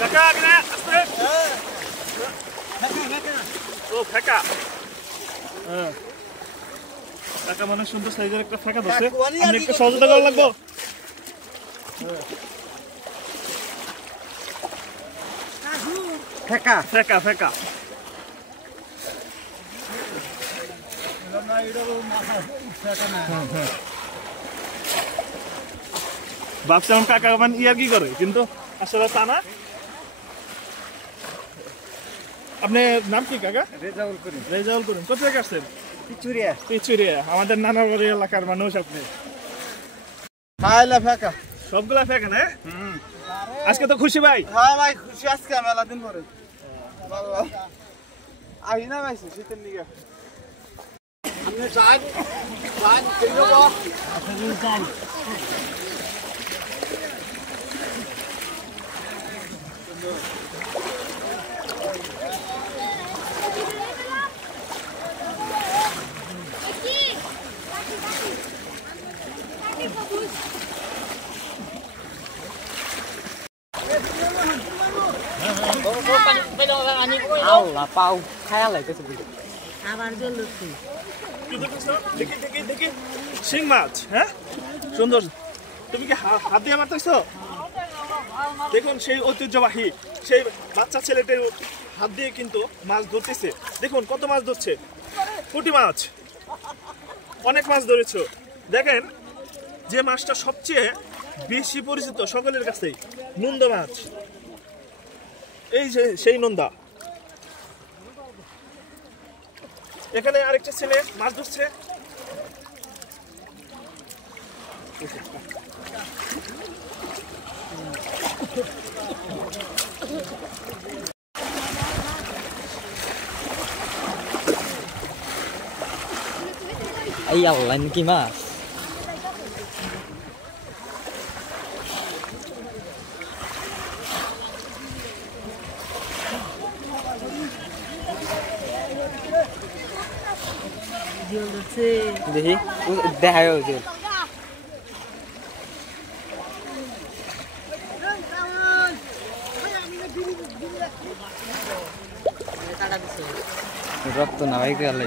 কাকা এখানে আসতে ও ফেকা কাকা মানে সুন্দর সাইজের একটা ফেকা ধরছে আপনি একটু সহযোগিতা করা লাগবো ফেকা ফেকা ফেকা ভাবছিলাম কাকা মানে ইয়ার কি করে কিন্তু আসলে তা না আপনার নাম কি কাকা রেজাউল করিম রেজাউল করিম কোথা থেকে আসছেন পিচুরিয়া পিচুরিয়া আমাদের নানার বাড়ি এলাকার মানুষ আপনি খাইলা ফেকা সবগুলা ফেকা না আজকে তো খুশি ভাই হ্যাঁ ভাই খুশি আজকে মেলা দিন পরে আহি না ভাই শীতের নিগে আপনি চান চান কেন গো আপনি চান Allah pau khai lại cái gì আবার জ্বলছে দেখি দেখি দেখি শিং মাছ হ্যাঁ সুন্দর তুমি কি হাত দিয়ে মারতেছো দেখুন সেই ঐতিহ্যবাহী সেই বাচ্চা ছেলেটির হাত দিয়ে কিন্তু মাছ ধরতেছে দেখুন কত মাছ ধরছে পুঁটি মাছ অনেক মাছ ধরেছো দেখেন যে মাছটা সবচেয়ে বেশি পরিচিত সকলের কাছেই নন্দা মাছ এই যে সেই নন্দা এখানে আরেকটা ছেলে মাছ ধরছে ay Allah ini gimana জ্বলছে দেখি দেখা যাচ্ছে রক্ত না ভাই কে আল্লাহ